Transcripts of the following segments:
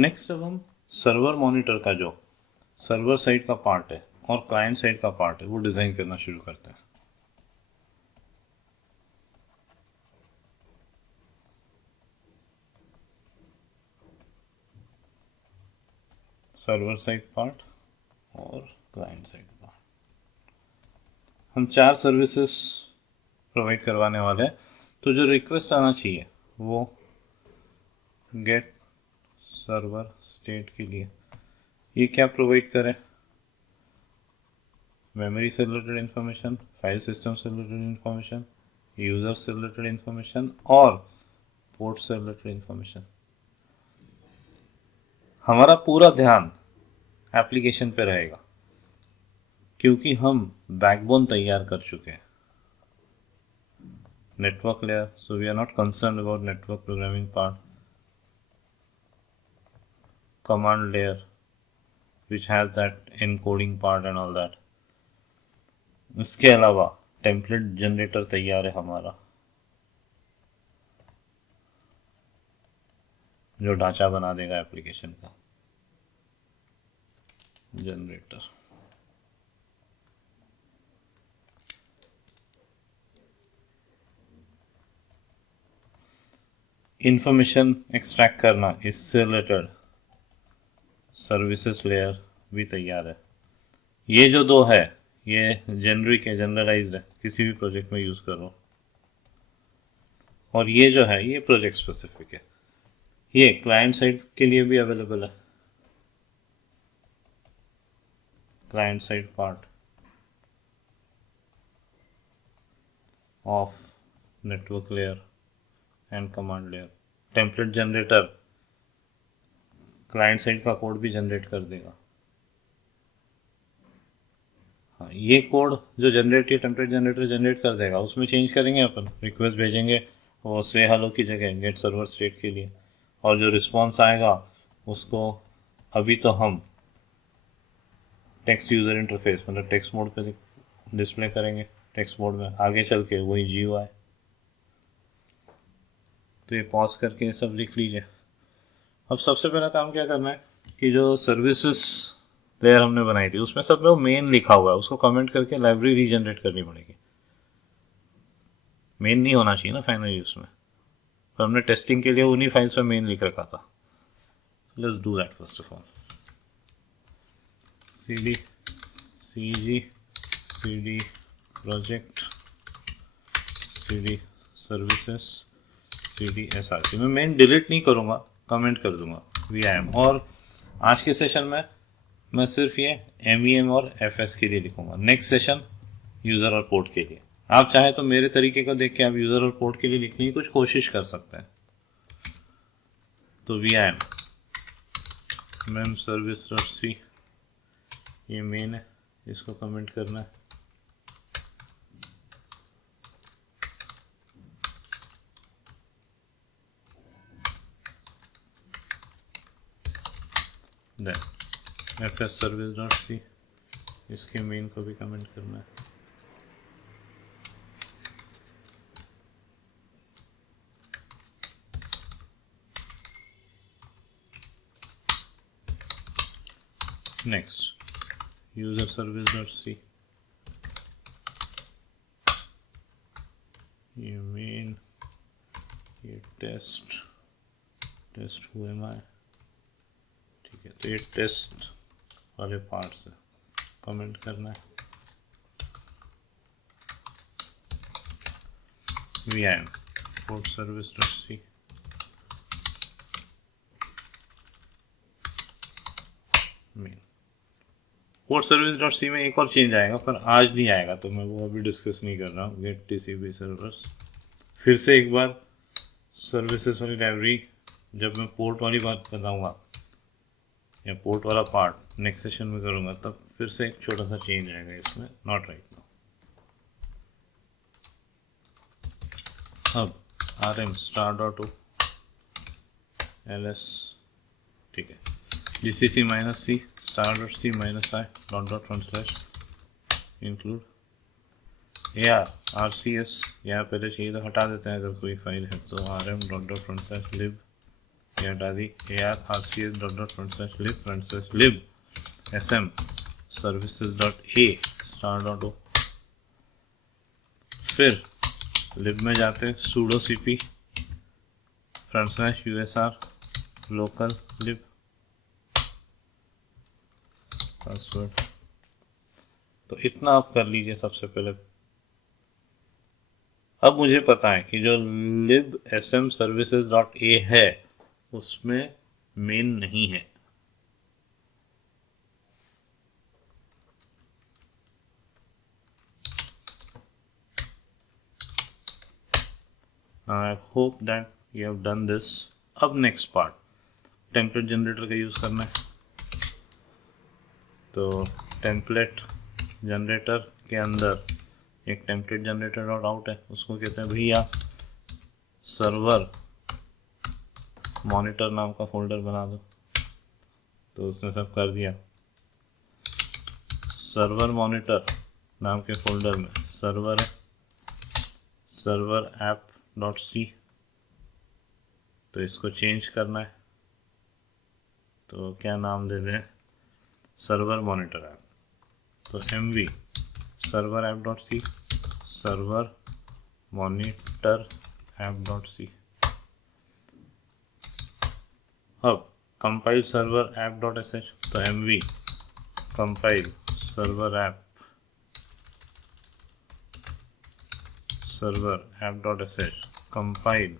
Next अब हम server monitor का जो सर्वर साइड का पार्ट है और क्लाइंट साइड का पार्ट है वो डिजाइन करना शुरू करते हैं। सर्वर साइड पार्ट और क्लाइंट साइड पार्ट, हम 4 सर्विसेज प्रोवाइड करवाने वाले हैं। तो जो रिक्वेस्ट आना चाहिए वो गेट सर्वर स्टेट के लिए ये क्या प्रोवाइड करें, मेमोरी से रिलेटेड इंफॉर्मेशन, फाइल सिस्टम से रिलेटेड इंफॉर्मेशन, यूजर से रिलेटेड इंफॉर्मेशन और पोर्ट से रिलेटेड इंफॉर्मेशन। हमारा पूरा ध्यान एप्लीकेशन पे रहेगा क्योंकि हम बैकबोन तैयार कर चुके हैं, network layer, so we are not concern about network programming part, command layer which has that encoding part and all that। उसके अलावा टेम्पलेट जनरेटर तैयार है हमारा, जो ढांचा बना देगा एप्लीकेशन का जनरेटर। इंफॉर्मेशन एक्सट्रैक्ट करना इससे रिलेटेड सर्विसेज लेयर भी तैयार है। ये जो दो है ये जेनरिक है, जनरलाइज्ड है, किसी भी प्रोजेक्ट में यूज करो। और ये जो है ये प्रोजेक्ट स्पेसिफिक है, ये क्लाइंट साइड के लिए भी अवेलेबल है। Client side part of network layer and command layer. Template generator client side का कोड भी जनरेट कर देगा। हाँ, ये कोड जो जनरेट, ये टेम्पलेट जनरेटर जनरेट कर देगा, उसमें चेंज करेंगे अपन, रिक्वेस्ट भेजेंगे वो से हेलो की जगह गेट सर्वर स्टेट के लिए, और जो रिस्पॉन्स आएगा उसको अभी तो हम टेक्स्ट यूजर इंटरफेस मतलब टेक्स्ट मोड पे डिस्प्ले करेंगे, टेक्स्ट मोड में, आगे चल के वही GUI। तो ये पॉज करके ये सब लिख लीजिए। अब सबसे पहला काम क्या करना है कि जो सर्विसेज लेयर हमने बनाई थी उसमें सब में मेन लिखा हुआ है, उसको कमेंट करके लाइब्रेरी रीजनरेट करनी पड़ेगी। मेन नहीं होना चाहिए ना फाइनली उसमें, तो हमने टेस्टिंग के लिए उन्हीं फाइल्स में मेन लिख रखा था। Let's do that first of all. cd cg cd project cd services cd src। मैं मेन डिलीट नहीं करूँगा, कमेंट कर दूंगा vim। और आज के सेशन में मैं सिर्फ ये MEM और FS के लिए लिखूंगा, नेक्स्ट सेशन यूज़र और पोर्ट के लिए। आप चाहे तो मेरे तरीके को देख के आप यूज़र और पोर्ट के लिए लिखने की कुछ कोशिश कर सकते हैं। तो vim mem service.c ये मेन है, इसको कमेंट करना है। देन fs service.c इसके मेन को भी कमेंट करना है। नेक्स्ट यूजर सर्विस.c ये मेन, ये टेस्ट who am I, ठीक है। तो ये टेस्ट वाले पार्ट से कमेंट करना है। vim port service.c main. Port service में एक और चेंज आएगा पर आज नहीं आएगा, तो मैं वो अभी डिस्कस नहीं कर रहा हूँ। गेट TCP सर्वर्स, फिर से एक बार सर्विसेज वाली लाइब्रेरी जब मैं पोर्ट वाली बात बताऊंगा या पोर्ट वाला पार्ट नेक्स्ट सेशन में करूंगा, तब फिर से एक छोटा सा चेंज आएगा इसमें, नॉट राइट नाउ। अब rm star.o ls, ठीक है, gcc -c star.c -i .// include rcs, यहाँ पहले चाहिए तो हटा देते हैं अगर कोई फाइल है, तो rm ./lib ये हटा दी, AR/RCS:/lib sm services.a star.o। फिर lib में जाते sudo cp /usr local lib password. तो इतना आप कर लीजिए सबसे पहले। अब मुझे पता है कि जो lib sm services.a है उसमें मेन नहीं है। I hope that you have done this। अब नेक्स्ट पार्ट, टेम्पलेट जनरेटर का यूज़ करना है। तो टेम्पलेट जनरेटर के अंदर एक टेम्पलेट जनरेटर डॉट आउट है, उसको कहते हैं भैया सर्वर मॉनिटर नाम का फोल्डर बना दो। तो उसने सब कर दिया। सर्वर मॉनिटर नाम के फोल्डर में सर्वर है, सर्वर ऐप डॉट सी। तो इसको चेंज करना है, तो क्या नाम दे दें, सर्वर मॉनिटर ऐप। तो mv server app dot C, server monitor app dot C. अब compile server app dot sh, तो mv compile server app dot sh compile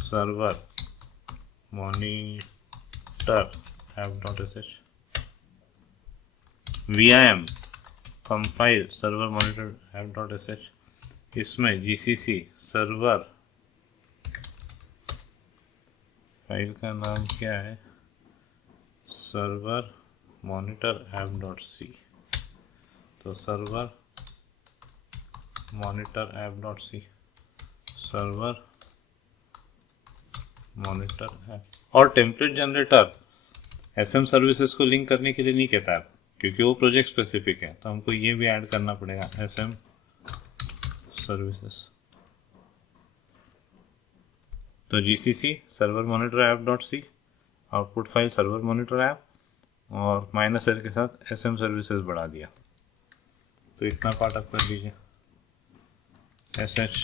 server monitor app dot sh। vim compile server monitor app dot sh। इसमें gcc server, file का नाम क्या है, server monitor app dot C. तो server monitor app dot C, server monitor app. और template generator SM services को link करने के लिए नहीं कहता है, क्योंकि वो प्रोजेक्ट स्पेसिफिक है। तो हमको ये भी ऐड करना पड़ेगा, एसएम सर्विसेज। तो GCC server monitor app dot C, output file server monitor app, और -l के साथ एसएम सर्विसेज बढ़ा दिया। तो इतना पार्ट आप कर लीजिए। sh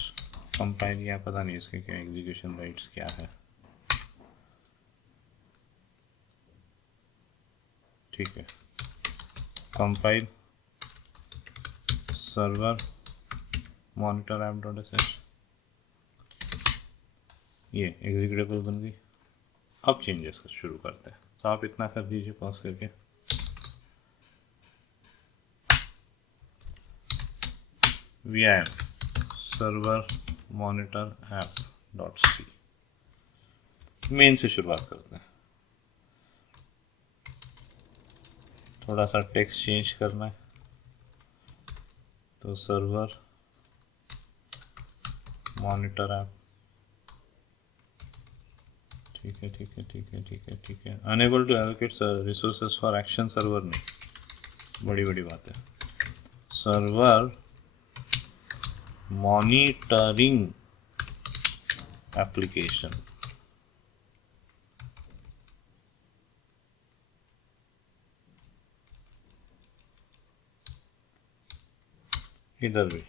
कंपाइल, या पता नहीं इसके क्या एग्जीक्यूशन राइट्स क्या है, ठीक है। Compile server monitor app dot sh, ये एग्जीक्यूटेबल बन गई। अब चेंजेस शुरू करते हैं। तो आप इतना कर दीजिए पॉज करके। vim server monitor app dot C, main से शुरुआत करते हैं। थोड़ा सा टेक्स्ट चेंज करना है, तो सर्वर मॉनिटर ऐप, ठीक है ठीक है ठीक है ठीक है ठीक है। Unable to allocate resources for action server, नहीं, बड़ी बड़ी बात है। सर्वर मॉनिटरिंग एप्लीकेशन, इधर भी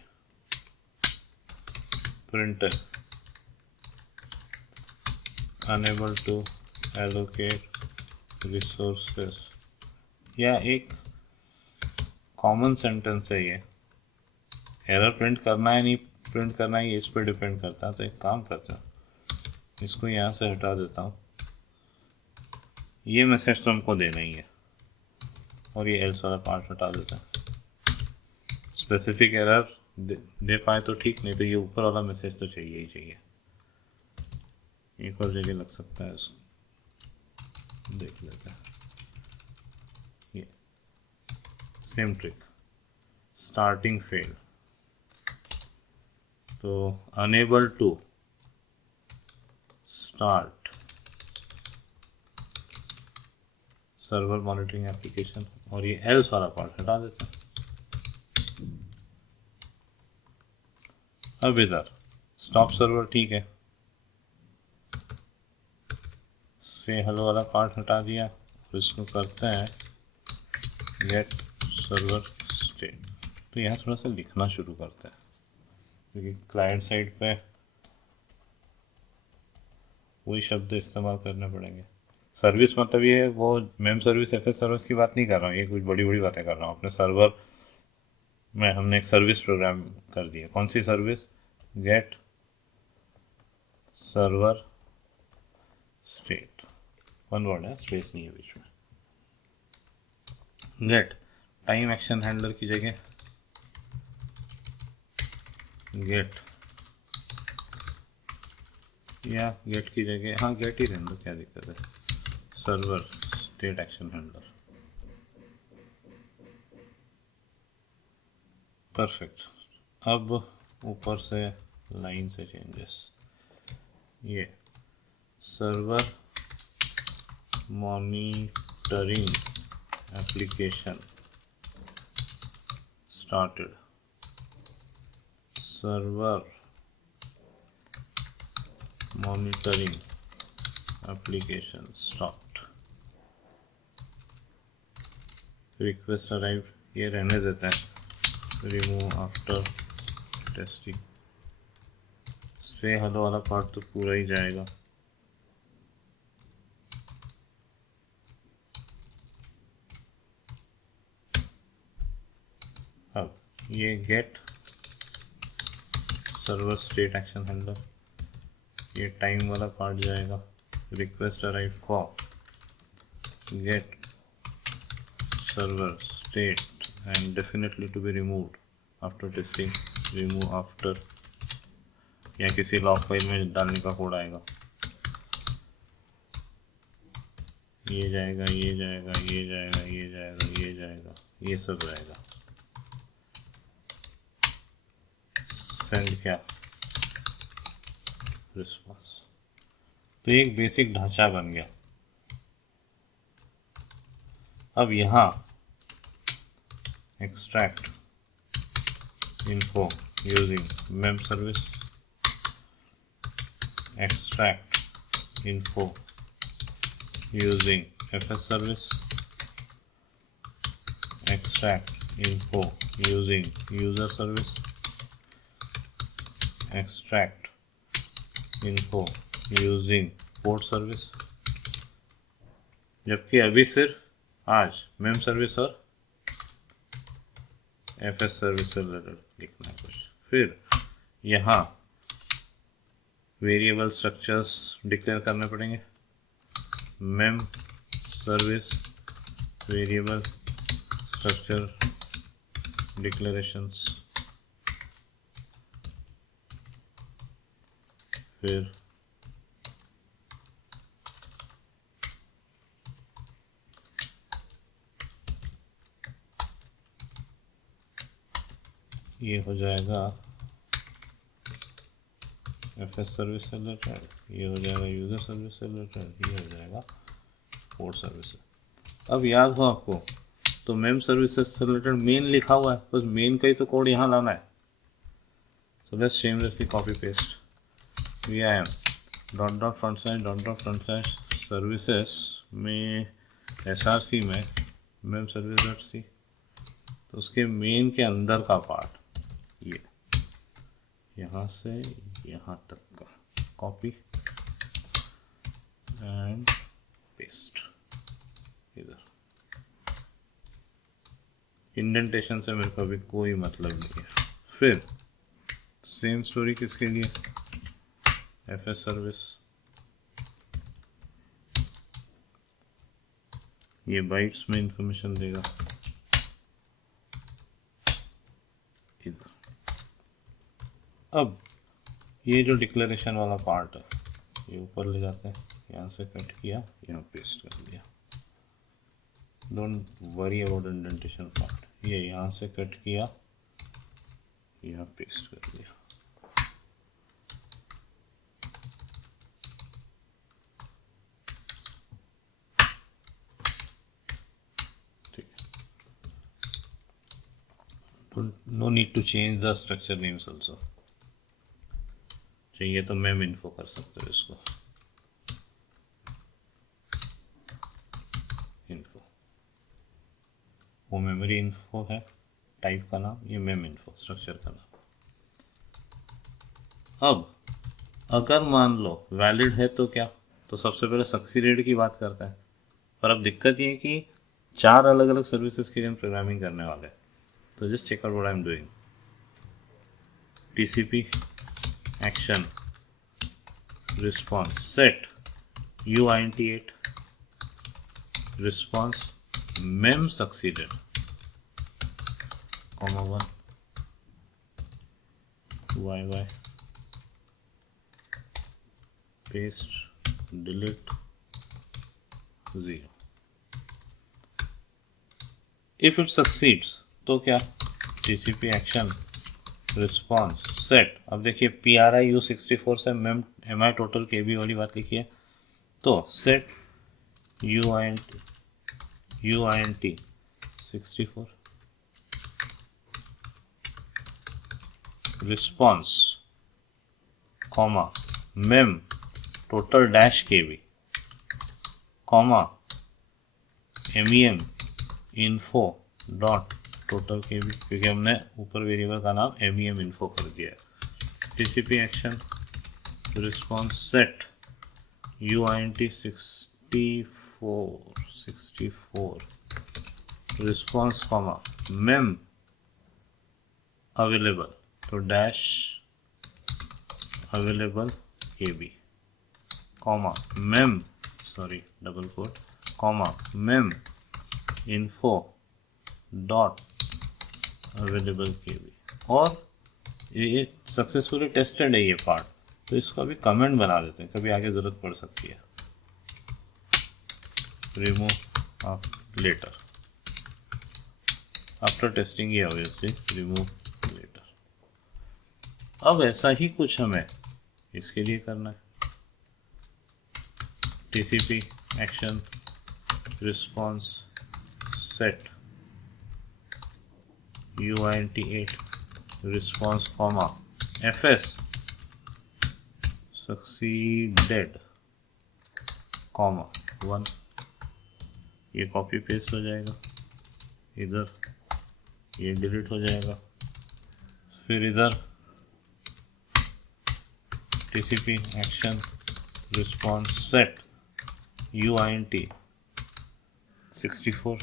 printer unable to allocate resources, या एक कॉमन सेंटेंस है ये। एरर प्रिंट करना है नहीं प्रिंट करना है, ये इस पर डिपेंड करता है। तो एक काम करता हूँ, इसको यहाँ से हटा देता हूँ। ये मैसेज तो हमको देना ही है, और ये एल्स वाला पार्ट हटा देता है। स्पेसिफिक एरर दे पाए तो ठीक, नहीं तो ये ऊपर वाला मैसेज तो चाहिए ही चाहिए। एक और जगह लग सकता है, इसको देख लेते हैं। ये सेम ट्रिक, स्टार्टिंग फेल। तो unable to start server monitoring application, और ये एल्स वाला पार्ट हटा देते हैं। अब इधर स्टॉप सर्वर, ठीक है। से हेलो वाला पार्ट हटा दिया, तो इसको करते हैं गेट सर्वर स्टेट। तो यहाँ थोड़ा सा लिखना शुरू करते हैं, क्योंकि क्लाइंट साइड पे वही शब्द इस्तेमाल करने पड़ेंगे। सर्विस मतलब ये है वो ma'am service F S service की बात नहीं कर रहा हूँ, ये कुछ बड़ी बड़ी बातें कर रहा हूँ। अपने सर्वर में हमने एक सर्विस प्रोग्राम कर दिया। कौन सी service? Get server state, one word है, स्पेस नहीं है बीच में। गेट टाइम एक्शन हैंडलर की जगह गेट, या गेट की जगह हाँ गेट ही रहने दो, क्या दिक्कत है, server state action handler. Perfect. अब ऊपर से लाइन से चेंजेस, ये server monitoring application started, server monitoring application stopped, request arrived, ये रहने देते हैं, रिमूव आफ्टर टेस्टिंग। से हेलो वाला पार्ट तो पूरा ही जाएगा। अब ये get server state action handler, ये टाइम वाला पार्ट जाएगा। Request arrive for get server state and definitely to be removed after testing, remove after, या किसी लॉग फाइल में डालने का कोड आएगा। ये जाएगा, ये जाएगा, ये जाएगा, ये जाएगा, ये जाएगा, ये सब जाएगा। सेंड क्या? रिस्पॉन्स। तो एक बेसिक ढांचा बन गया। अब यहाँ extract info using ma'am service, extract info using FS service, extract info using user service, extract info using port service. जबकि अभी सिर्फ आज मेम सर्विस और एफएस सर्विस से रिलेटेड लिखना है कुछ। फिर यहाँ वेरिएबल स्ट्रक्चर्स डिक्लेयर करने पड़ेंगे। Ma'am service variable structure declarations, फिर ये हो जाएगा एफएस सर्विस से रिलेटेड, ये हो जाएगा यूज़र सर्विस से रिलेटेड, ये हो जाएगा पोर्ट सर्विस से। अब याद हो आपको, तो मेम सर्विसेज से रिलेटेड मेन लिखा हुआ है, बस मेन का ही तो कोड यहाँ लाना है। So let's shamelessly copy paste vim .front/. Services में src में मेम सर्विस.c, तो उसके मेन के अंदर का पार्ट ये यहाँ से यहाँ तक का कॉपी एंड पेस्ट इधर। इंडेंटेशन से मेरे को अभी कोई मतलब नहीं है। फिर सेम स्टोरी किसके लिए? एफएस सर्विस, ये बाइट्स में इंफॉर्मेशन देगा इधर। अब ये जो डिक्लेरेशन वाला पार्ट है ये ऊपर ले जाते हैं, यहाँ से कट किया, यहाँ पेस्ट कर दिया। Don't worry about indentation part, ये यहाँ से कट किया, यहाँ पेस्ट कर दिया। ठीक है, no need to change the structure names also. चाहिए तो मेम इन्फो कर सकते हो इसको। वो मेमोरी इन्फो है, टाइप का नाम, ये मेम इन्फो स्ट्रक्चर का नाम। अब अगर मान लो वैलिड है तो क्या, तो सबसे पहले सक्सीडेड की बात करता है। पर अब दिक्कत ये है कि 4 अलग अलग सर्विसेज के लिए हम प्रोग्रामिंग करने वाले हैं। तो just check out what I am doing. TCP action response set uint8 response mem succeeded, comma 1 yy paste delete 0। if it succeeds तो क्या, TCP एक्शन रिस्पॉन्स सेट। अब देखिए PRI U64 से mi टोटल KB वाली बात लिखी है, तो set uint 64 response comma ma'am total dash KB comma MEM info dot total KB, क्योंकि हमने ऊपर वेरिएबल का नाम MEM इन्फो कर दिया है। TCP action response set uint 64 response comma mem available, तो dash available KB comma mem double quote comma mem info dot available KB। और ये सक्सेसफुली टेस्टेड है ये पार्ट, तो इसको अभी कमेंट बना देते हैं, कभी आगे ज़रूरत पड़ सकती है। रिमूव लेटर आफ्टर टेस्टिंग, ये ऑब्वियसली रिमूव लेटर। अब ऐसा ही कुछ हमें इसके लिए करना है। TCP action response set uint8 response comma fs succeeded comma 1। ये कॉपी पेस्ट हो जाएगा इधर, ये डिलीट हो जाएगा, फिर इधर TCP action response set uint 64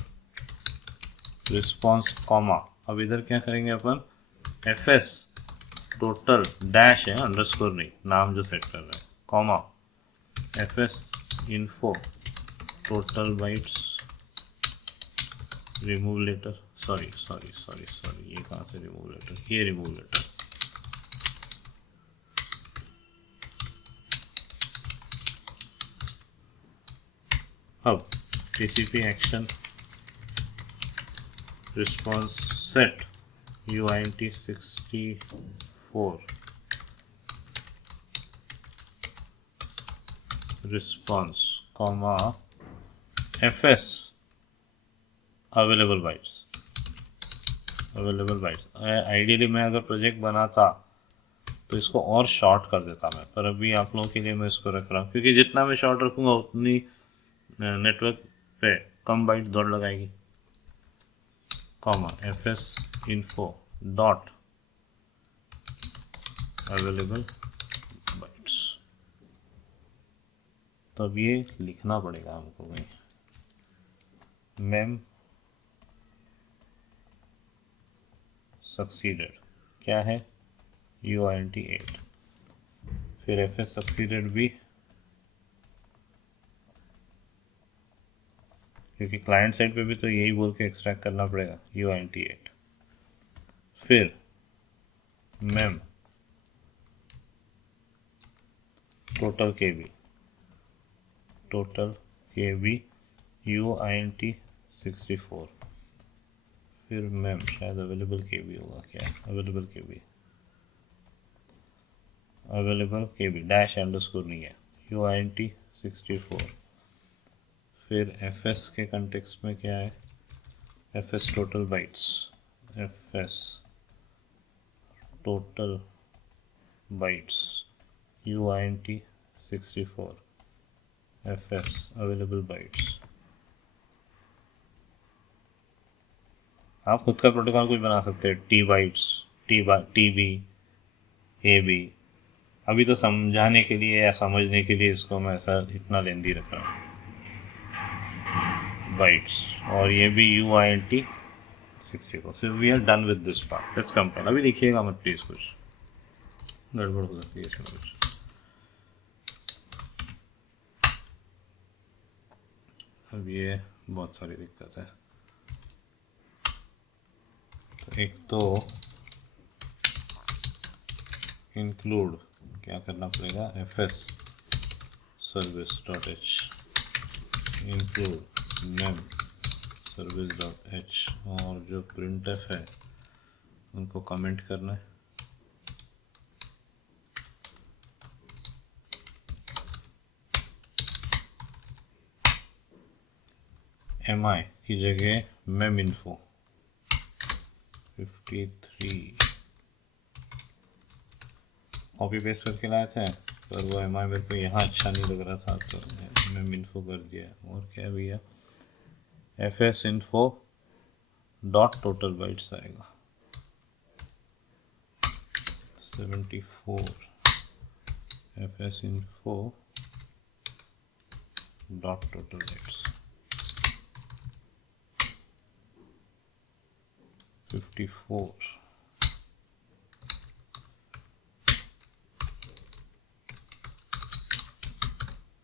response comma, अब इधर क्या करेंगे अपन, fs टोटल डैश है, अंडरस्कोर नहीं, नाम जो सेट कर रहे हैं, comma fs info total bytes remove later, sorry ये कहाँ से रिमूव लेटर, ये रिमूव लेटर। अब TCP action response set uint 64 response comma fs available bytes. Ideally मैं अगर प्रोजेक्ट बनाता तो इसको और शॉर्ट कर देता मैं, पर अभी आप लोगों के लिए मैं इसको रख रहा हूँ, क्योंकि जितना मैं शॉर्ट रखूँगा उतनी नेटवर्क पे कम बाइट दौड़ लगाएगी। Comma fs info dot available bytes. तो अब ये लिखना पड़ेगा हमको भाई, मेम सक्सीडेड क्या है, uint8, फिर fs सक्सीडेड भी, क्योंकि क्लाइंट साइड पे भी तो यही बोल के एक्सट्रैक्ट करना पड़ेगा uint8, फिर मेम टोटल KB uint 64, फिर मेम शायद अवेलेबल KB होगा, क्या अवेलेबल KB डैश अंडरस्कोर नहीं है, uint 64, फिर fs के कंटेक्स्ट में क्या है, fs total bytes, fs total bytes uint 64 fs available bytes. आप खुद का प्रोटोकॉल कुछ बना सकते हैं, T bytes, T B, A B. अभी तो समझाने के लिए या समझने के लिए इसको मैं ऐसा इतना लेंदी रख रहा हूँ, बाइट्स। और ये भी UINT 64। So we are done with this part. Let's compare. अभी देखिएगा मत प्लीज़, कुछ गड़बड़ हो सकती है इसमें कुछ। अब ये बहुत सारी दिक्कत है। तो एक तो इंक्लूड क्या करना पड़ेगा, fs service dot h, include ma'am service dot h, और जो printf है उनको कमेंट करना है। mi की जगह मेम इन्फो 53 कॉपी पेस्ट करके लाए थे, पर वो mi मेरे को यहाँ अच्छा नहीं लग रहा था, तो मेम इन्फो कर दिया। और क्या भैया, fs info dot total bytes आएगा 74, fs info dot total bytes 54,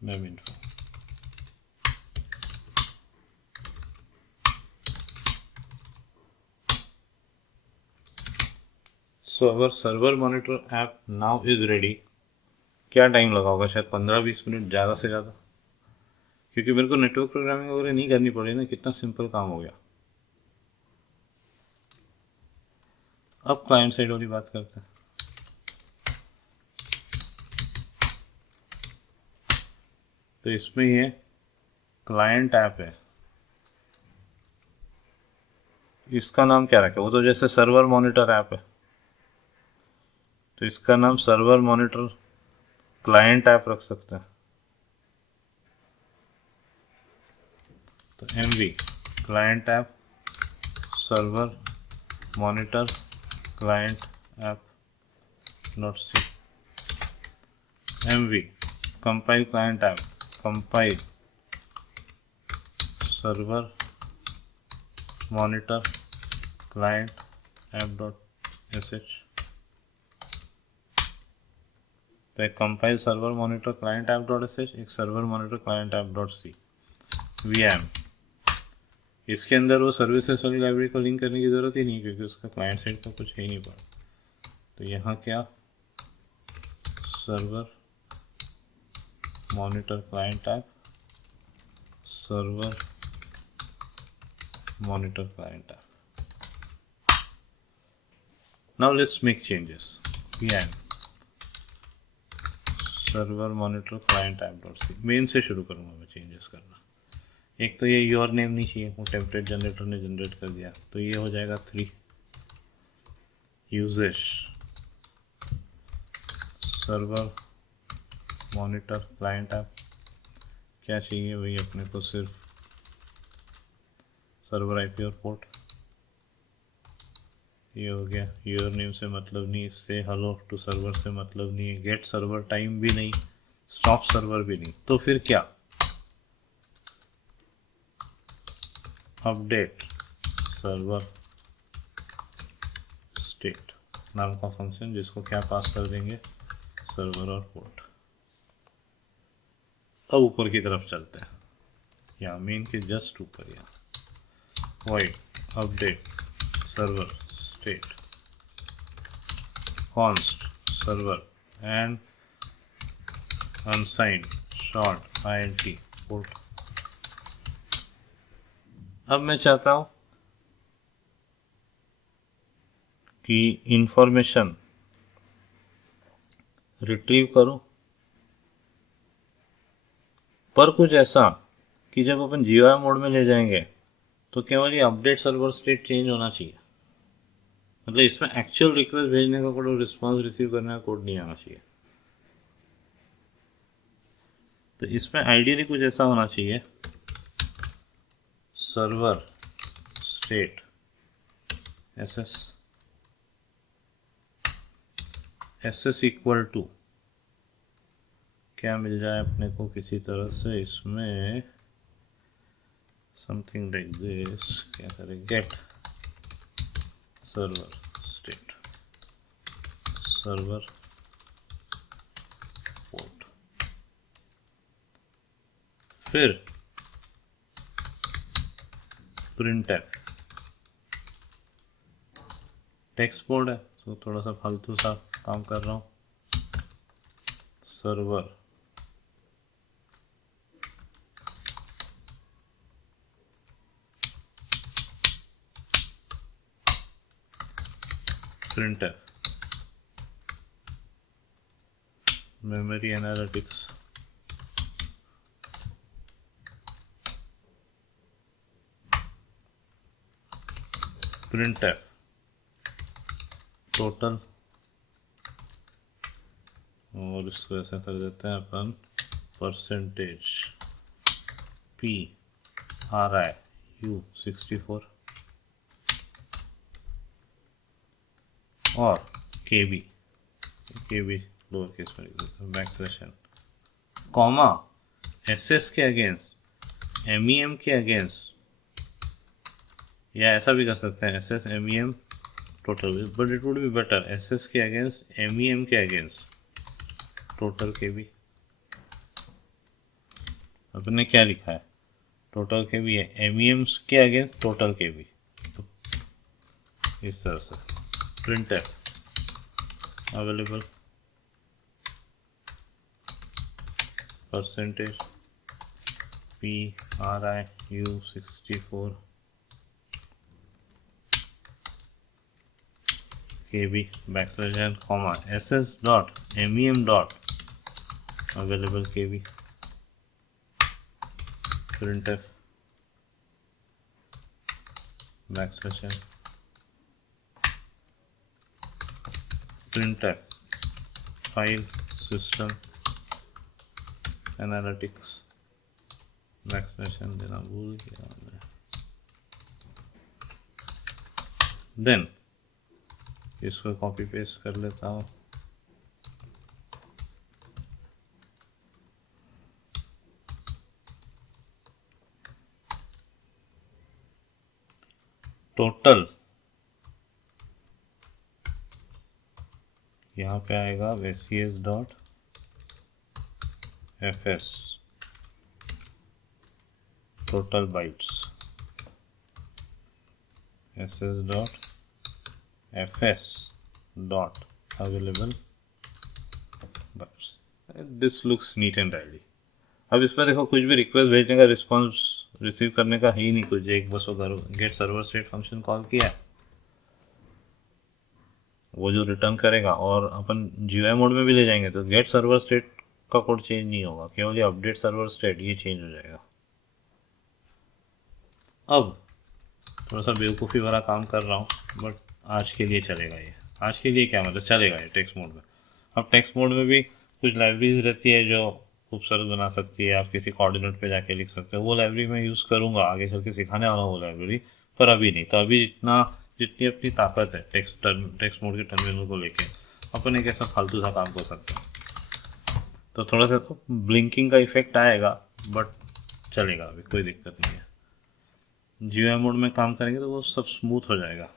ma'am info. So our server monitor app now is ready. क्या टाइम लगा होगा, शायद 15-20 मिनट ज़्यादा से ज़्यादा, क्योंकि मेरे को नेटवर्क प्रोग्रामिंग वगैरह नहीं करनी पड़ी ना, कितना सिंपल काम हो गया। अब क्लाइंट साइड वाली बात करते हैं। तो इसमें ये क्लाइंट ऐप है, इसका नाम क्या रखें? वो तो जैसे सर्वर मॉनिटर ऐप है, तो इसका नाम सर्वर मॉनिटर क्लाइंट ऐप रख सकते हैं। तो MV client app server monitor client app dot C, MV compile client app, compile server monitor client app dot sh। तो एक compile server monitor client app dot sh, एक server monitor client app dot C. VM इसके अंदर वो services वाली library को link करने की ज़रूरत ही नहीं, क्योंकि उसका क्लाइंट साइड का कुछ है ही नहीं पड़ा। तो यहाँ क्या, server monitor client app, server monitor client app. Now let's make changes. VM server monitor client app dot C, main से शुरू करूँगा मैं चेंजेस करना। एक तो ये योर नेम नहीं चाहिए, वो टेम्पलेट जनरेटर ने जनरेट कर दिया, तो ये हो जाएगा 3। Uses server monitor client app, क्या चाहिए वही अपने को, सिर्फ सर्वर IP और पोर्ट। ये हो गया। योर नेम से मतलब नहीं, इससे हेलो टू सर्वर से मतलब नहीं है, गेट सर्वर टाइम भी नहीं, स्टॉप सर्वर भी नहीं। तो फिर क्या, अपडेट सर्वर स्टेट नाम का फंक्शन, जिसको क्या पास कर देंगे, सर्वर और पोर्ट। अब ऊपर की तरफ चलते हैं, या मेन के जस्ट ऊपर, या void update server state const server and unsigned short int port. अब मैं चाहता हूं कि इंफॉर्मेशन रिट्रीव करो, पर कुछ ऐसा कि जब अपन GUI मोड में ले जाएंगे तो केवल ये अपडेट सर्वर स्टेट चेंज होना चाहिए। मतलब इसमें एक्चुअल रिक्वेस्ट भेजने का कोड और रिस्पॉन्स रिसीव करने का कोड नहीं आना चाहिए। तो इसमें आइडियली कुछ ऐसा होना चाहिए, server state S equal to क्या मिल जाए अपने को किसी तरह से, इसमें समथिंग लाइक दिस, क्या करें, get server state, server port, फिर प्रिंटफ। टेक्स्ट बोर्ड है तो थोड़ा सा फालतू सा काम कर रहा हूँ, server printf, memory analytics, printf total, और इसको ऐसा कर देते हैं अपन percentage P R I U 64 और के बी लोअर केस में backslash, comma S S K against M E M K against, या ऐसा भी कर सकते हैं S S M E M total, but it would be better S S K against M E M K against total K B. अपने क्या लिखा है, टोटल के बी है, M E M K against total K B, तो इस तरह से print है available percentage P R I U 64 KB backslash n comma ss dot mem dot available KB printf backslash n printf file system analytics backslash n देना भूल गया मैं। Then इसको कॉपी पेस्ट कर लेता हूँ, टोटल यहाँ पे आएगा SES dot FS total bytes, SS dot FS dot available bytes. This looks neat and tidy. अब इसमें देखो कुछ भी रिक्वेस्ट भेजने का रिस्पांस रिसीव करने का है ही नहीं कुछ, एक बस वो get server state function call किया, वो जो रिटर्न करेगा, और अपन GUI मोड में भी ले जाएंगे तो गेट सर्वर स्टेट का कोड चेंज नहीं होगा, केवल ये अपडेट सर्वर स्टेट ये चेंज हो जाएगा। अब थोड़ा सा बेवकूफ़ी भरा काम कर रहा हूँ, बट आज के लिए चलेगा ये। आज के लिए क्या मतलब चलेगा ये टेक्स्ट मोड में। अब टेक्स्ट मोड में भी कुछ लाइब्रेरीज रहती है जो खूबसूरत बना सकती है, आप किसी कोऑर्डिनेट पे जाके लिख सकते हो, वो लाइब्रेरी मैं यूज़ करूँगा, आगे चल के सिखाने वाला हूँ वो लाइब्रेरी, पर अभी नहीं। तो अभी जितनी अपनी ताकत है टेक्स्ट मोड के टर्मिनल को लेके अपन एक ऐसा फालतू सा काम कर सकते हैं। तो थोड़ा सा तो ब्लिंकिंग का इफेक्ट आएगा, बट चलेगा, अभी कोई दिक्कत नहीं है। GUI मोड में काम करेंगे तो वो सब स्मूथ हो जाएगा।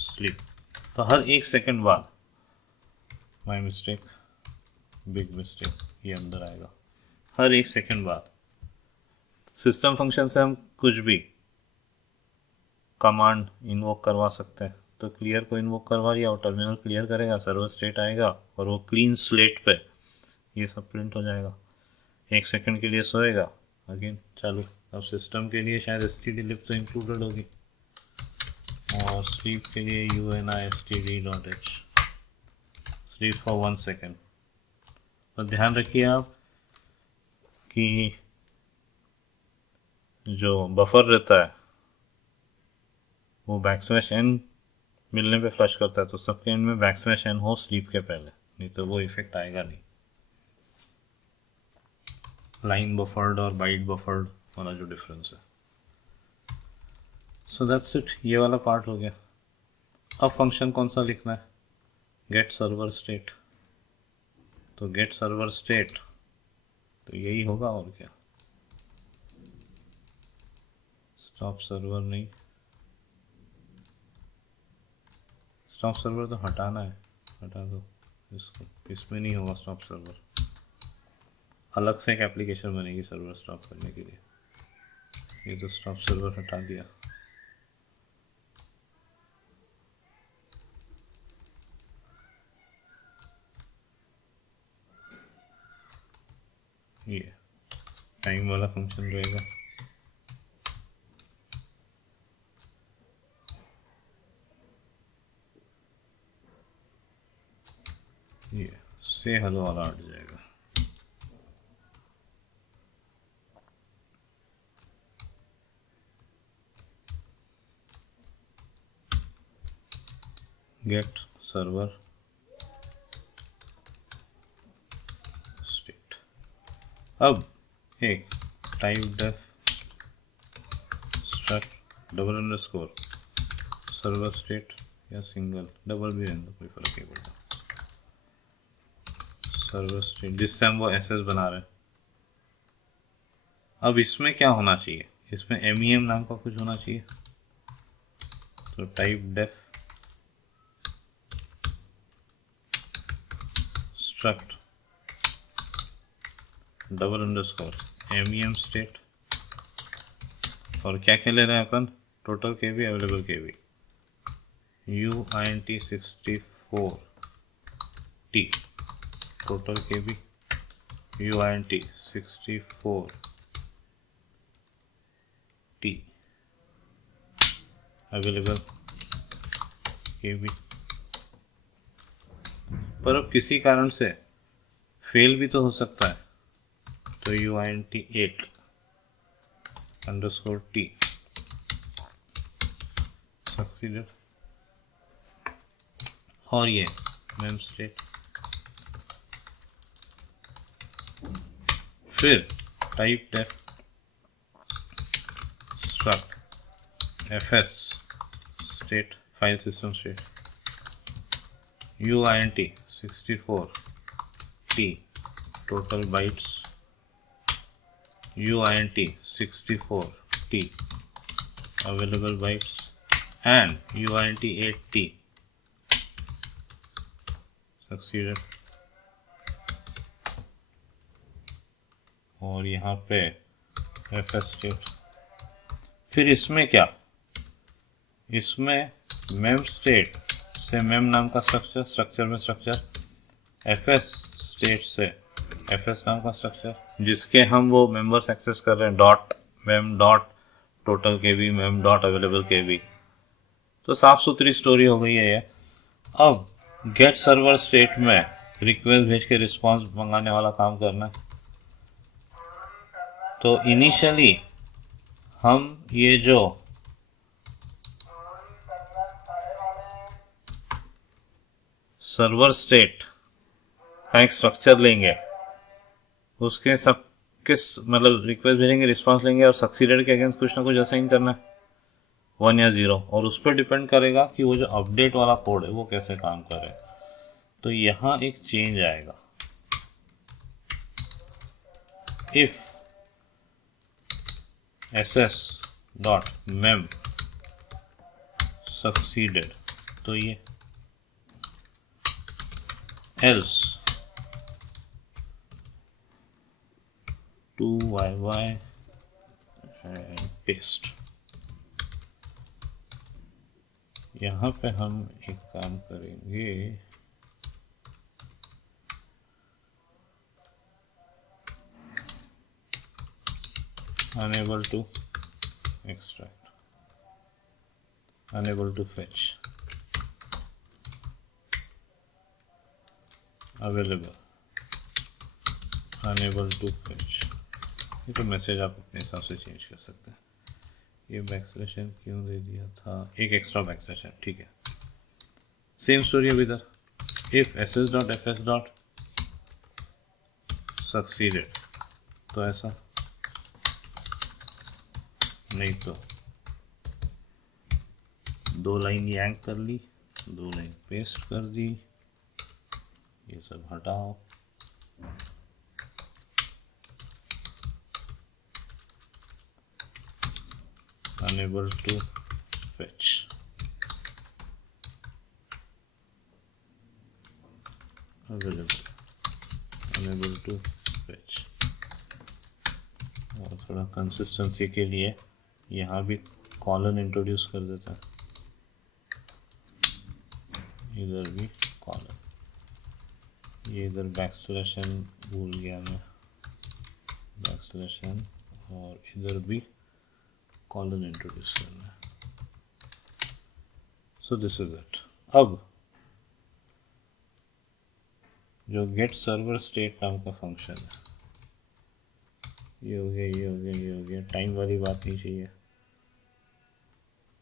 स्लीप तो हर एक सेकंड बाद, माई मिस्टेक, बिग मिस्टेक, ये अंदर आएगा, हर एक सेकंड बाद सिस्टम फंक्शन से हम कुछ भी कमांड इन्वोक करवा सकते हैं। तो क्लियर को इन्वोक करवा लिया, और टर्मिनल क्लियर करेगा, सर्वर स्टेट आएगा, और वो क्लीन स्लेट पे ये सब प्रिंट हो जाएगा। एक सेकंड के लिए सोएगा, अगेन चालू। अब सिस्टम के लिए शायद stdlib तो इंक्लूडेड होगी, और स्लीप के लिए unistd.h, स्लीप फॉर 1 सेकेंड। तो ध्यान रखिए आप कि जो बफर रहता है वो बैकस्लैश n मिलने पे फ्लश करता है, तो सबके एंड में बैकस्लैश n हो स्लीप के पहले, नहीं तो वो इफेक्ट आएगा नहीं। लाइन बफर्ड और बाइट बफर्ड वाला जो डिफरेंस है। सो दैट्स इट, ये वाला पार्ट हो गया। अब फंक्शन कौन सा लिखना है, गेट सर्वर स्टेट, तो गेट सर्वर स्टेट तो यही होगा और क्या, स्टॉप सर्वर नहीं, स्टॉप सर्वर तो हटाना है, हटा दो इसको, इसमें नहीं होगा स्टॉप सर्वर, अलग से एक एप्लीकेशन बनेगी सर्वर स्टॉप करने के लिए। ये तो स्टॉप सर्वर हटा दिया। ये टाइम वाला फंक्शन रहेगा। ये से हेलो वाला हट जाएगा। Get server state. अब एक type def struct double underscore server state या सिंगल, डबल भी रहने दो, कोई फर्क नहीं पड़ता। सर्वर स्टेट जिससे हम वो एसएस बना रहे हैं। अब इसमें क्या होना चाहिए, इसमें MEM नाम का कुछ होना चाहिए, तो type def struct double underscore MEM state, और क्या क्या ले रहे हैं अपन, total KB available KB UINT 64T, total KB UINT 64T available KB. पर अब किसी कारण से फेल भी तो हो सकता है, तो UINT 8 अंडरस्कोर T सक्सीडेड, और ये मेम स्टेट। फिर type def struct FS state file system state UINT 64T total bytes UINT 64T available bytes and UINT 8T succeeded, और यहाँ पे FS स्टेट। फिर इसमें क्या, इसमें मेम स्टेट से मेम नाम का स्ट्रक्चर, स्ट्रक्चर में स्ट्रक्चर, FS स्टेट से FS नाम का स्ट्रक्चर जिसके हम वो मेंबर्स एक्सेस कर रहे हैं, डॉट मेम डॉट टोटल केबी मेम डॉट अवेलेबल केबी। तो साफ सुथरी स्टोरी हो गई है ये। अब गेट सर्वर स्टेट में रिक्वेस्ट भेज के रिस्पॉन्स मंगाने वाला काम करना है। तो इनिशियली हम ये जो सर्वर स्टेट का एक स्ट्रक्चर लेंगे, उसके सब किस मतलब रिक्वेस्ट भेजेंगे, रिस्पांस लेंगे, और सक्सीडेड के अगेंस्ट कुछ ना कुछ असाइन करना है, 1 या 0, और उस पर डिपेंड करेगा कि वो जो अपडेट वाला कोड है वो कैसे काम करे। तो यहाँ एक चेंज आएगा, if ss dot ma'am succeeded, तो ये else 2yy and paste। यहाँ पे हम एक काम करेंगे, unable to extract, unable to fetch, available, unable to fetch। ये तो मैसेज आप अपने हिसाब से चेंज कर सकते हैं। ये बैकस्लैश क्यों दे दिया था, एक एक्स्ट्रा बैकस्लैश, ठीक है। सेम स्टोरी अब इधर, if ss dot fs dot succeeded, तो ऐसा नहीं तो 2 लाइन यांक कर ली, दो लाइन पेस्ट कर दी, ये सब हटाओ। unable to fetch, available, unable to fetch। और थोड़ा कंसिस्टेंसी के लिए यहाँ भी कॉलन इंट्रोड्यूस कर देता है, इधर भी कॉलन। ये इधर बैकस्लैश n भूल गया मैं, बैकस्लैश n, और इधर भी कॉलन इंट्रोड्यूस करना है। So this is it. अब जो गेट सर्वर स्टेट नाम का फंक्शन है, ये हो गया, ये हो गया, ये हो गया। टाइम वाली बात नहीं चाहिए,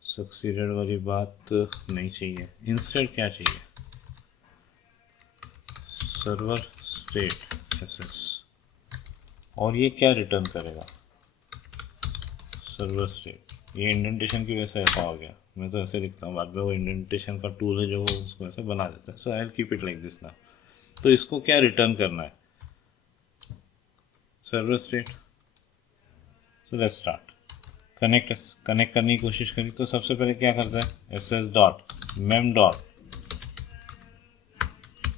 सक्सीडेड वाली बात नहीं चाहिए। इंस्टेड क्या चाहिए? Server state SS. और ये क्या रिटर्न करेगा? Server state. ये इंडेंटेशन की वजह से ऐसा हो गया, मैं तो ऐसे लिखता हूँ, बाद में वो इंडेंटेशन का टूल है जो वो उसको ऐसे बना देता है। So I will keep it like this ना। तो इसको क्या रिटर्न करना है? Server state. So let's start. Connect करने की कोशिश करी तो सबसे पहले क्या करता है? S S dot mem dot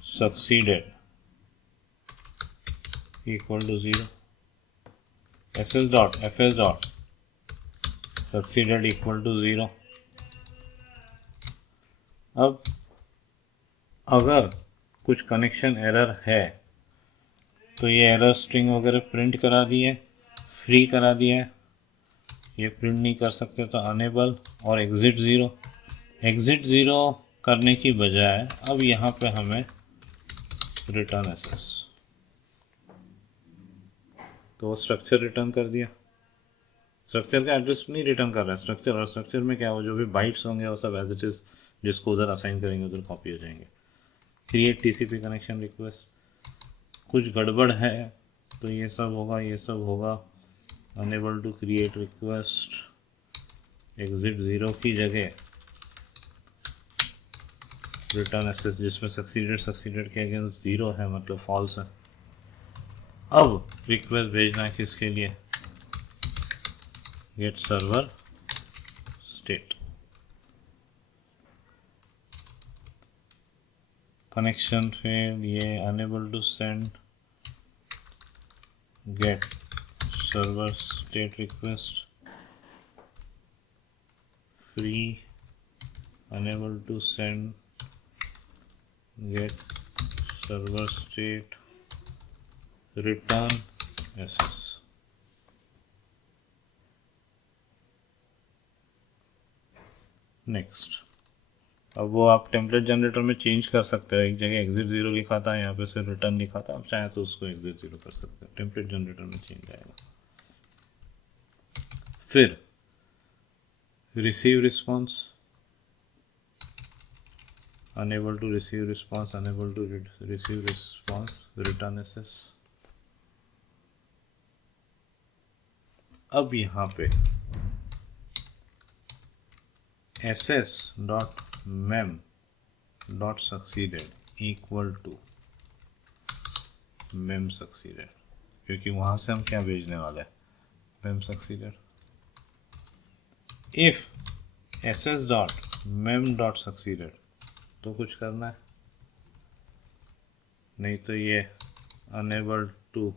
succeeded equal to 0, S S dot F S dot succeeded equal to 0। अब अगर कुछ कनेक्शन एरर है तो ये एरर स्ट्रिंग वगैरह प्रिंट करा दिए, फ्री करा दिया है। ये प्रिंट नहीं कर सकते तो अनेबल और एग्जिट 0। एग्जिट 0 करने की बजाय अब यहाँ पे हमें रिटर्न एसएस, तो वो स्ट्रक्चर रिटर्न कर दिया। स्ट्रक्चर का एड्रेस नहीं रिटर्न कर रहा है स्ट्रक्चर, और स्ट्रक्चर में क्या हो, जो भी बाइट्स होंगे वो सब एज इट इज़ जिसको उधर असाइन करेंगे उधर कॉपी हो जाएंगे। क्रिएट टीसीपी कनेक्शन रिक्वेस्ट, कुछ गड़बड़ है तो ये सब होगा, ये सब होगा। Unable to create request, exit 0 की जगह रिटर्न एसएस, जिसमें सक्सीडेड के अगेंस्ट 0 है, मतलब फॉल्स है। अब रिक्वेस्ट भेजना है किसके लिए? Get server state. Connection fail, ये unable to send get server state request, free, unable to send get server state return ss। Next, अब वो आप टेम्पलेट जनरेटर में चेंज कर सकते हो। एक जगह एग्जिट 0 लिखा था, यहाँ पे से रिटर्न लिखा था, आप चाहे तो उसको एग्जिट 0 कर सकते हो, टेम्पलेट जनरेटर में चेंज आएगा। फिर receive response, unable to receive response, unable to receive response, return ss। अब यहाँ पे ss dot mem dot succeeded equal to mem succeeded, क्योंकि वहाँ से हम क्या भेजने वाले हैं? Mem succeeded. If ss dot mem dot succeeded, तो कुछ करना है, नहीं तो ये अनेबल टू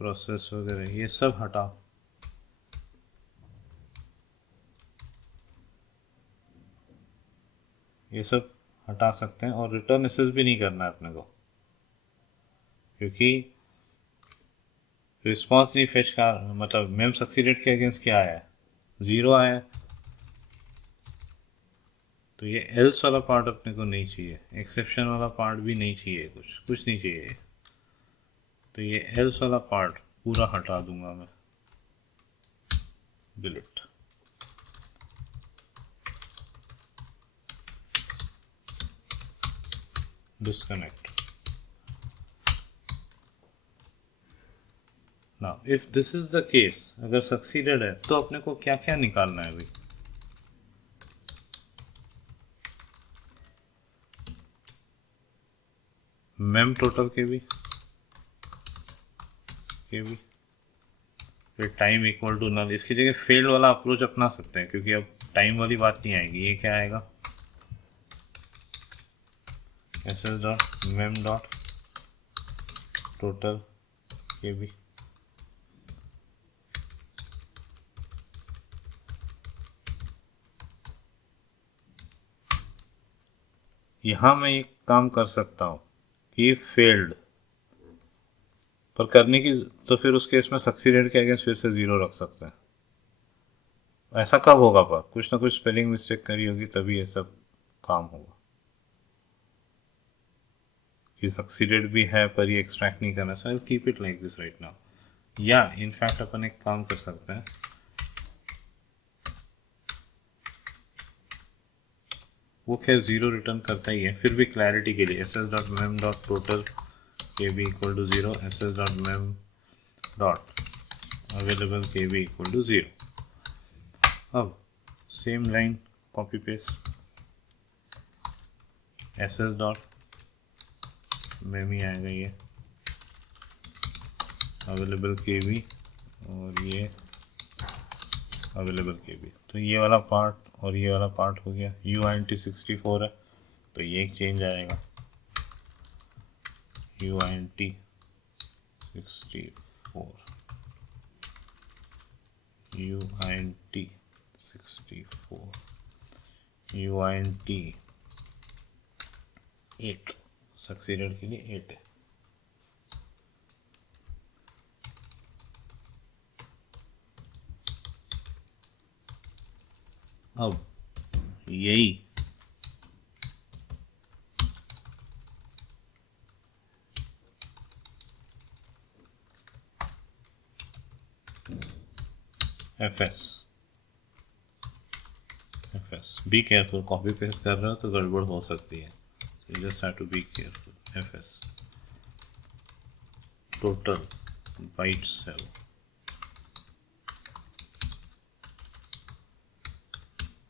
प्रोसेस वगैरह ये सब हटाओ। ये सब हटा सकते हैं, और रिटर्न एसएस भी नहीं करना है अपने को, क्योंकि रिस्पॉन्स नहीं फेच का मतलब मेम सक्सीडेड के अगेंस्ट क्या आया है? 0 आया है। तो ये एल्स वाला पार्ट अपने को नहीं चाहिए, एक्सेप्शन वाला पार्ट भी नहीं चाहिए, कुछ नहीं चाहिए। तो ये एल्स वाला पार्ट पूरा हटा दूंगा मैं, delete. Disconnect. Now if this is the case, अगर सक्सीडेड है तो अपने को क्या क्या निकालना है भाई? मेम टोटल के भी फिर टाइम इक्वल टू नल। इसकी जगह फेल्ड वाला अप्रोच अपना सकते हैं क्योंकि अब टाइम वाली बात नहीं आएगी। ये क्या आएगा, S S dot mem dot total के भी। यहाँ मैं एक काम कर सकता हूँ कि फेल्ड पर करने की, तो फिर उस केस में सक्सीडेड के अगेंस्ट फिर से 0 रख सकते हैं। ऐसा कब होगा, पर कुछ ना कुछ स्पेलिंग मिस्टेक करी होगी तभी ये सब काम होगा कि सक्सीडेड भी है पर ये एक्सट्रैक्ट नहीं करना। So I keep it like this right now. या इनफैक्ट अपन एक काम कर सकते हैं, वो खैर 0 रिटर्न करता ही है, फिर भी क्लैरिटी के लिए S S dot mem dot total K B equal to 0, S S dot mem dot available K B equal to 0। अब same line copy paste, S S dot mem ही आएगा ये अवेलेबल के बी और ये available K B. तो ये वाला part और ये वाला पार्ट हो गया। UINT64 है तो ये एक चेंज आएगा, UINT64 UINT8 सक्सीडेड के लिए 8 है। अब यही FS be careful, copy paste कर रहे हो तो गड़बड़ हो सकती है, so just have to be careful। FS total byte cell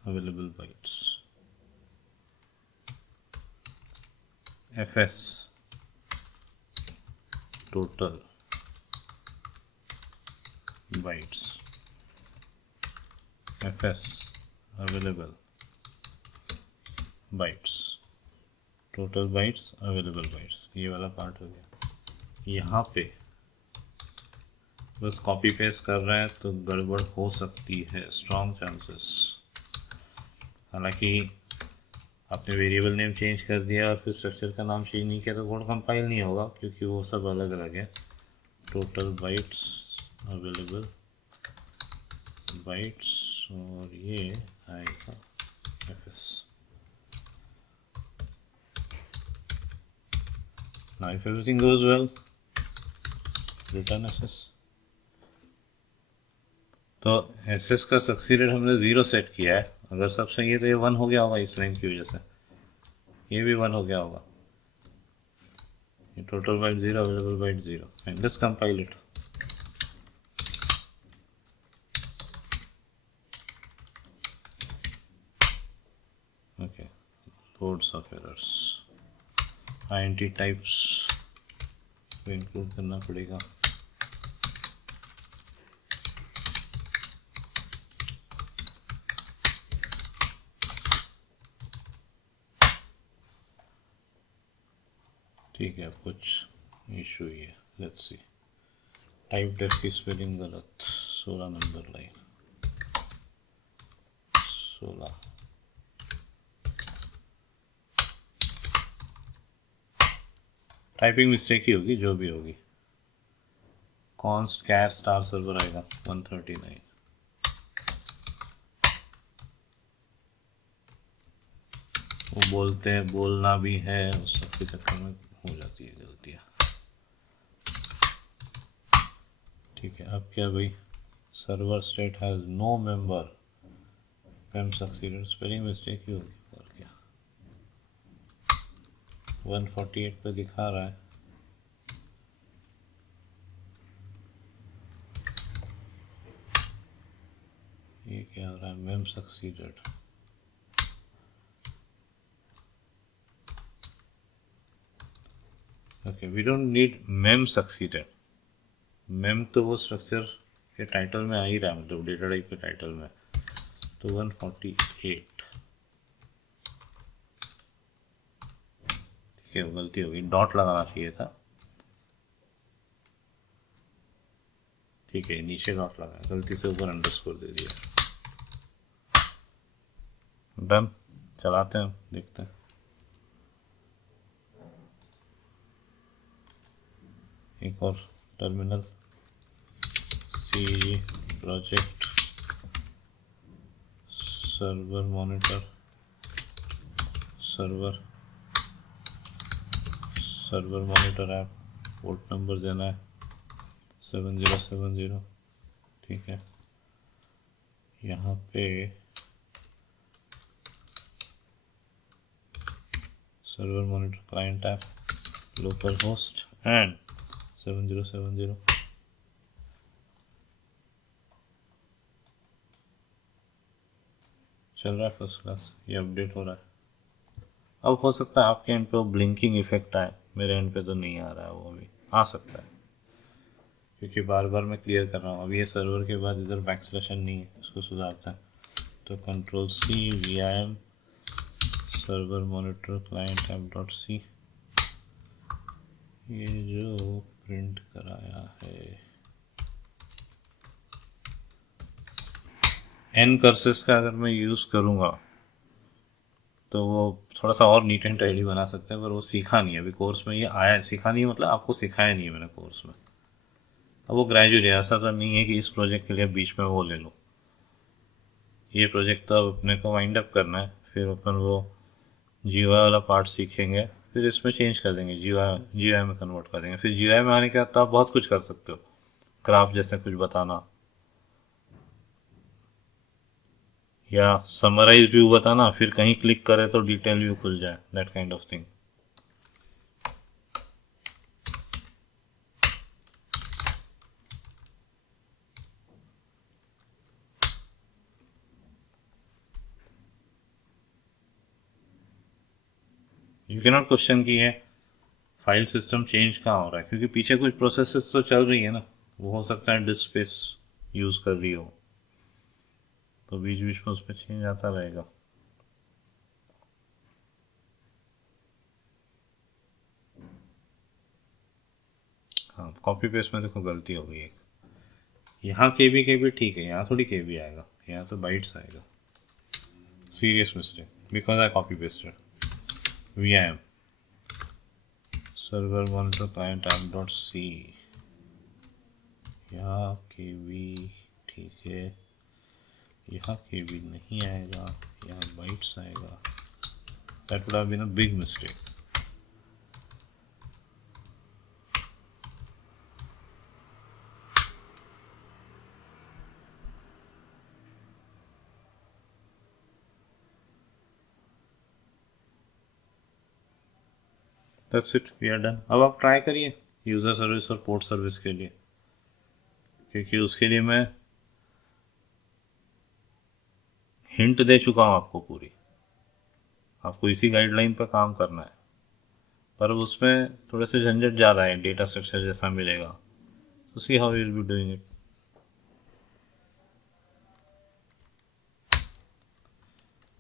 available bytes, FS total bytes, FS available bytes, total bytes available bytes. ये वाला पार्ट हो गया। यहाँ पे बस कॉपी पेस्ट कर रहे हैं तो गड़बड़ हो सकती है, स्ट्रॉन्ग चांसेस। हालांकि आपने वेरिएबल नेम चेंज कर दिया और फिर स्ट्रक्चर का नाम चेंज नहीं किया तो कोड कंपाइल नहीं होगा क्योंकि वो सब अलग अलग है। टोटल बाइट्स अवेलेबल बाइट्स और ये आएगा FS। Now if everything goes well, return SS। तो SS का सक्सीडेड हमने 0 सेट किया है, अगर सब सही है तो ये 1 हो गया होगा इस लाइन की वजह से, ये भी 1 हो गया होगा। ये total byte 0 available byte 0 and let's compile it. Okay, loads of errors, INT types को इंक्लूड करना पड़ेगा। ठीक है, कुछ इशू ही है, लेट्स सी। टाइप डेफ की स्पेलिंग गलत, 16 नंबर लाइन 16। टाइपिंग मिस्टेक ही होगी जो भी होगी। कॉन्स्ट कैर स्टार सर्वर आएगा 139। वो बोलते हैं बोलना भी है, उस सब के चक्कर में हो जाती है गलतियाँ। ठीक है, अब क्या भाई, server state has no member pem succeeded, spelling mistake ही होगी और क्या। 148 पे दिखा रहा है, ये क्या हो रहा है, mem succeeded. Okay, we don't need mem succeeded. Mem तो वो स्ट्रक्चर के टाइटल में आ ही रहा है, मतलब डेटा टाइप के टाइटल में। तो 148, ठीक है, वो गलती हो गई, डॉट लगाना चाहिए था। ठीक है, नीचे डॉट लगा, गलती से ऊपर अंडरस्कोर दे दिया। डन, चलाते हैं, देखते हैं। एक और terminal, C project server monitor, server monitor app, port number देना है 7070, ठीक है। यहाँ पे server monitor client app, local host and 7070। चल रहा है फर्स्ट क्लास, ये अपडेट हो रहा है। अब हो सकता है आपके एंड पे वो ब्लिंकिंग इफेक्ट आए, मेरे एंड पे तो नहीं आ रहा है, वो अभी आ सकता है क्योंकि बार बार मैं क्लियर कर रहा हूँ। अब ये सर्वर के बाद इधर बैकस्लैश नहीं है, इसको सुधारता है। तो control C vim server monitor client app dot C, ये जो प्रिंट कराया है एन कर्सेस का अगर मैं यूज़ करूँगा तो वो थोड़ा सा और नीट एंड टाइडी बना सकते हैं, पर वो सीखा नहीं है अभी कोर्स में। ये आया है, सीखा नहीं है मतलब आपको सिखाया नहीं है मैंने कोर्स में। अब वो ग्रेजुएट है, ऐसा तो नहीं है कि इस प्रोजेक्ट के लिए बीच में वो ले लो। ये प्रोजेक्ट तो अब अपने को वाइंड अप करना है, फिर अपन वो जीवा वाला पार्ट सीखेंगे, फिर इसमें चेंज कर देंगे, जीवा में कन्वर्ट कर देंगे। फिर जीवा में आने के बाद तो आप बहुत कुछ कर सकते हो, क्राफ्ट जैसे कुछ बताना या समराइज व्यू बताना, फिर कहीं क्लिक करे तो डिटेल व्यू खुल जाए, that kind of thing. You can not question की है फाइल सिस्टम चेंज कहाँ हो रहा है, क्योंकि पीछे कुछ प्रोसेसेस तो चल रही है ना, वो हो सकता है डिस्क स्पेस यूज़ कर रही हो, तो बीच बीच में उस पर चेंज आता रहेगा। हाँ, कॉपी पेस्ट में देखो गलती हो गई एक, यहाँ के भी ठीक है, यहाँ थोड़ी के भी आएगा, यहाँ तो बाइट्स आएगा। Serious mistake because I copy pasted vim server monitor client app dot C, यहाँ के भी ठीक है, यहाँ के भी नहीं आएगा, यहाँ बाइट्स आएगा। That would have been a big mistake. That's it, we are done. अब आप ट्राई करिए यूज़र सर्विस और पोर्ट सर्विस के लिए, क्योंकि उसके लिए मैं हिंट दे चुका हूँ आपको पूरी, आपको इसी गाइडलाइन पर काम करना है। पर उसमें थोड़े से झंझट ज़्यादा है, डेटा स्ट्रक्चर जैसा मिलेगा, तो see how will be doing it.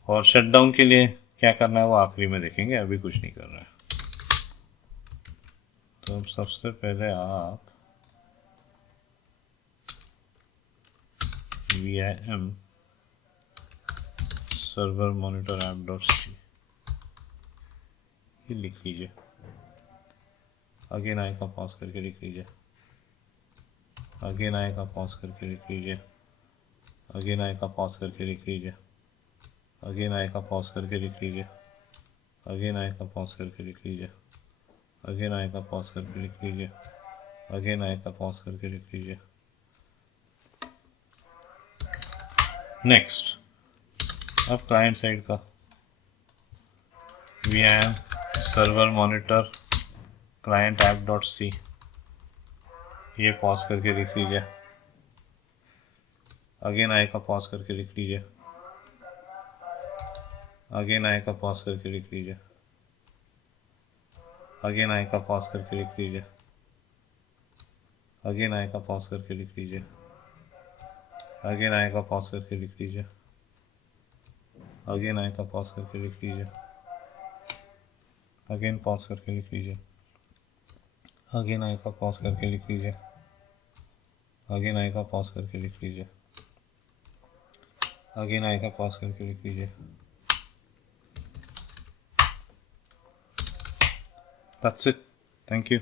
और शटडाउन के लिए क्या करना है वो आखिरी में देखेंगे, अभी कुछ नहीं कर रहा है। तो अब सबसे पहले आप vim server monitor app dot C ये लिख लीजिए, अगेन आई का पॉज करके लिख लीजिए, अगेन आई का पॉज करके लिख लीजिए, अगेन आई का पॉज करके लिख लीजिए, अगेन आई का पॉज करके लिख लीजिए, अगेन आई का पॉज करके लिख लीजिए, अगेन आई का पॉज करके लिख लीजिए, अगेन आई का पॉज करके लिख लीजिए। नेक्स्ट, अब क्लाइंट साइड का vim server monitor client app dot C ये पॉज करके लिख लीजिए, अगेन आई का पॉज करके लिख लीजिए, अगेन आई का पॉज करके लिख लीजिए, अगेन आई का पॉज करके लिख लीजिए, अगेन आई का पॉज करके लिख लीजिए, अगेन आई का पॉज करके लिख लीजिए, अगेन आई का पॉज करके लिख लीजिए, अगेन पॉज करके लिख लीजिए, अगेन आई का पॉज करके लिख लीजिए, अगेन आई का पॉज करके लिख लीजिए, अगेन आई का पॉज करके लिख लीजिए। That's it. Thank you.